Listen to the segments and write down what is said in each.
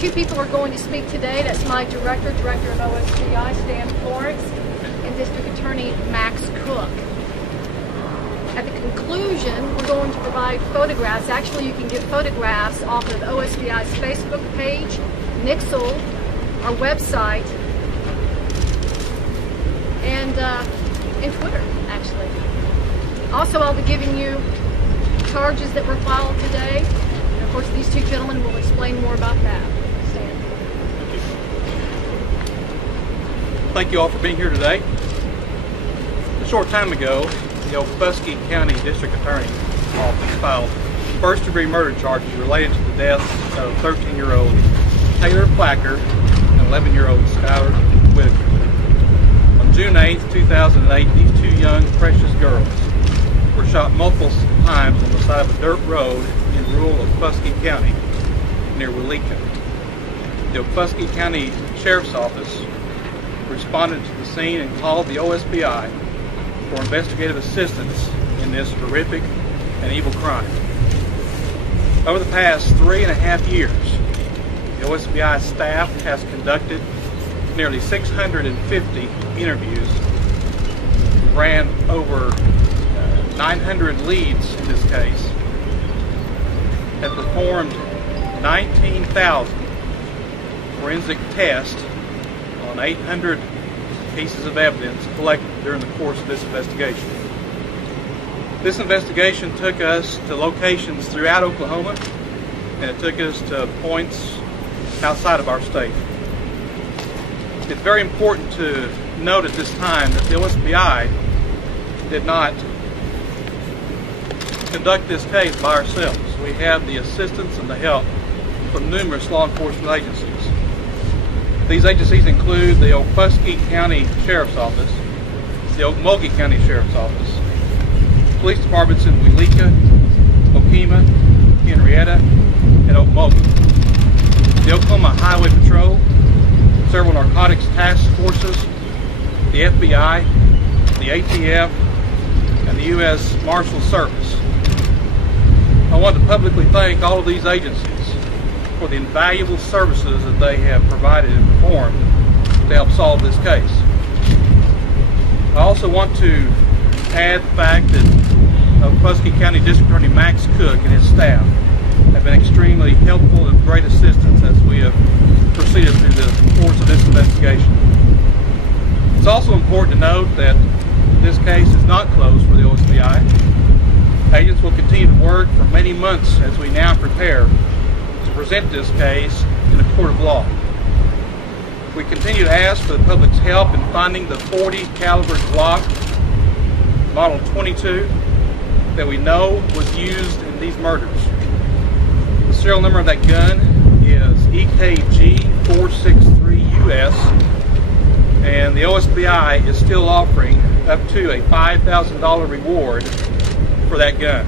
two people are going to speak today. That's my director of OSBI, Stan Florence, and District Attorney Max Cook. At the conclusion, we're going to provide photographs. Actually, you can get photographs off of OSBI's Facebook page, Nixle, our website, and Twitter, actually. Also, I'll be giving you charges that were filed today. And of course, these two gentlemen will explain more about that. Stan. Thank you all for being here today. A short time ago, the Weleetka County District Attorney's Office filed first-degree murder charges related to the deaths of 13-year-old Taylor Placker and 11-year-old Skylar Whitaker. On June 8, 2008, these two young, precious girls were shot multiple times on the side of a dirt road in rural Weleetka County near Weleetka. The Weleetka County Sheriff's Office responded to the scene and called the OSBI for investigative assistance in this horrific and evil crime. Over the past 3.5 years, the OSBI staff has conducted nearly 650 interviews, ran over 900 leads in this case, and performed 19,000 forensic tests on 800 pieces of evidence collected during the course of this investigation. This investigation took us to locations throughout Oklahoma, and it took us to points outside of our state. It's very important to note at this time that the OSBI did not conduct this case by ourselves. We have the assistance and the help from numerous law enforcement agencies. These agencies include the Weleetka County Sheriff's Office, the Okmulgee County Sheriff's Office, police departments in Weleetka, Okemah, Henrietta, and Okmulgee, the Oklahoma Highway Patrol, several narcotics task forces, the FBI, the ATF, and the U.S. Marshal Service. I want to publicly thank all of these agencies for the invaluable services that they have provided and performed to help solve this case. I also want to add the fact that Weleetka County District Attorney Max Cook and his staff have been extremely helpful and of great assistance as we have proceeded through the course of this investigation. It's also important to note that this case is not closed for the OSBI. Agents will continue to work for many months as we now prepare to present this case in a court of law. We continue to ask for the public's help in finding the .40 caliber Glock Model 22 that we know was used in these murders. The serial number of that gun is EKG 463US, and the OSBI is still offering up to a $5,000 reward for that gun.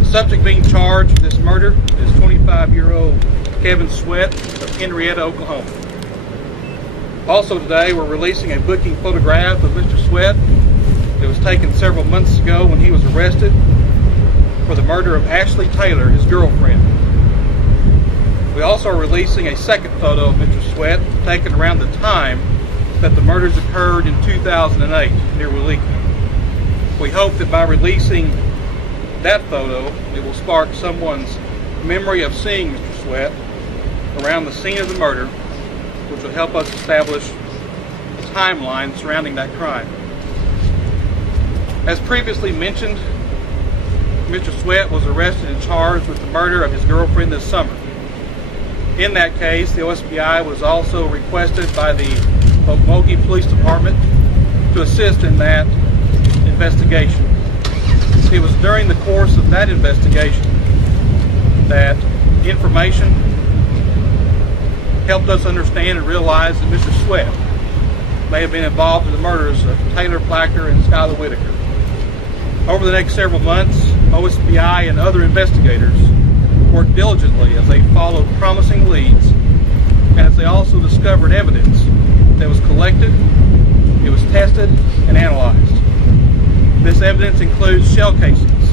The subject being charged with this murder is 25-year-old Kevin Sweat of Henrietta, Oklahoma. Also today, we're releasing a booking photograph of Mr. Sweat that was taken several months ago when he was arrested for the murder of Ashley Taylor, his girlfriend. We also are releasing a second photo of Mr. Sweat taken around the time that the murders occurred in 2008 near Weleetka. We hope that by releasing that photo, it will spark someone's memory of seeing Mr. Sweat around the scene of the murder, which will help us establish the timeline surrounding that crime. As previously mentioned, Mr. Sweat was arrested and charged with the murder of his girlfriend this summer. In that case, the OSBI was also requested by the Okmulgee Police Department to assist in that investigation. It was during the course of that investigation that information helped us understand and realize that Mr. Sweat may have been involved in the murders of Taylor Placker and Skylar Whitaker. Over the next several months, OSBI and other investigators worked diligently as they followed promising leads and as they also discovered evidence that was collected, it was tested, and analyzed. This evidence includes shell casings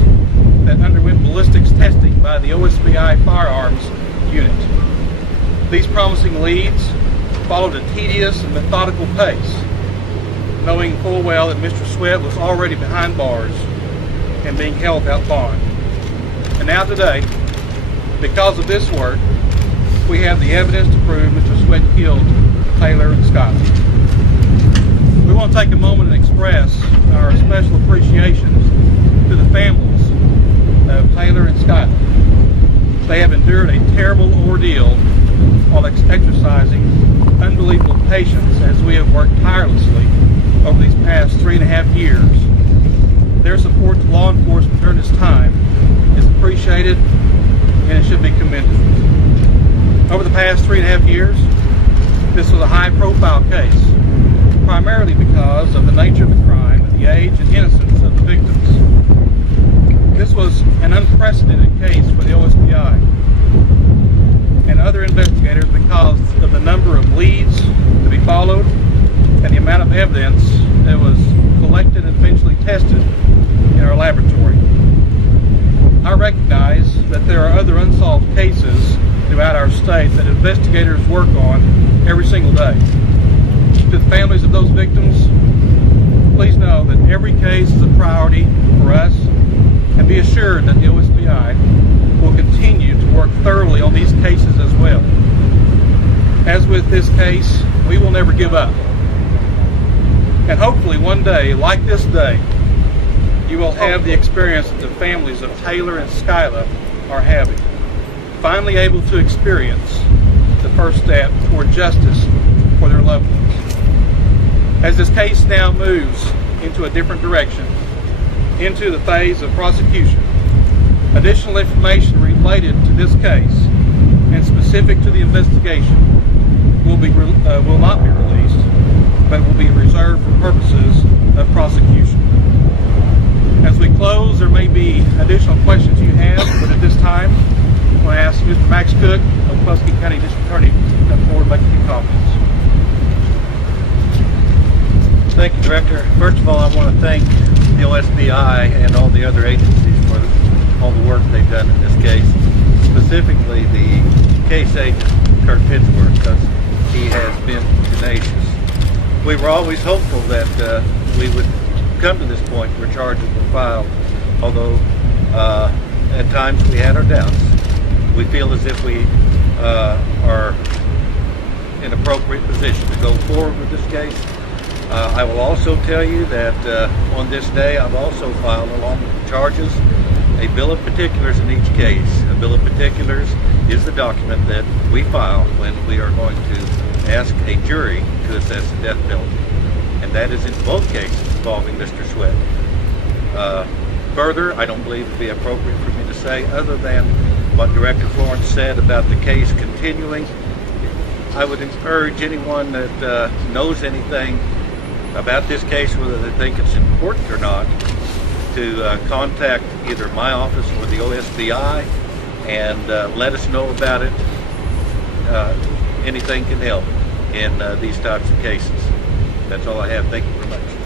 that underwent ballistics testing by the OSBI Firearms Unit. These promising leads followed a tedious and methodical pace, knowing full well that Mr. Sweat was already behind bars and being held without bond. And now today, because of this work, we have the evidence to prove Mr. Sweat killed Taylor and Skylar. We want to take a moment and express our special appreciations to the families of Taylor and Skylar. They have endured a terrible ordeal while exercising unbelievable patience as we have worked tirelessly over these past 3.5 years. Their support to law enforcement during this time is appreciated and it should be commended. Over the past 3.5 years, this was a high-profile case, primarily because of the nature of the crime and the age and innocence of the victims. This was an unprecedented case for the OSBI and other investigators because of the number of leads to be followed and the amount of evidence that was collected and eventually tested in our laboratory. I recognize that there are other unsolved cases throughout our state that investigators work on every single day. To the families of those victims, please know that every case is a priority for us, and be assured that the OSBI will continue to work thoroughly on these cases as well. As with this case, we will never give up. And hopefully one day, like this day, you will have the experience that the families of Taylor and Skylar are having. Finally able to experience the first step toward justice for their loved ones. As this case now moves into a different direction, into the phase of prosecution, additional information related to this case and specific to the investigation will not be released, but will be reserved for purposes of prosecution. As we close, there may be additional questions you have, but at this time, I'm going to ask Mr. Max Cook of Pulaski County District Attorney to come forward and make a few comments. Thank you, Director. First of all, I want to thank the OSBI and all the other agencies for all the work they've done in this case, specifically the case agent, Kirk Pittsburgh, because he has been tenacious. We were always hopeful that we would come to this point where charges were filed, although at times we had our doubts. We feel as if we are in an appropriate position to go forward with this case. I will also tell you that on this day I've also filed, along with the charges, a bill of particulars in each case. A bill of particulars is the document that we file when we are going to ask a jury to assess the death penalty. And that is in both cases involving Mr. Sweat. Further, I don't believe it would be appropriate for me to say, other than what Director Florence said about the case continuing. I would encourage anyone that knows anything about this case, whether they think it's important or not, to contact either my office or the OSBI and let us know about it. Anything can help in these types of cases. That's all I have. Thank you very much.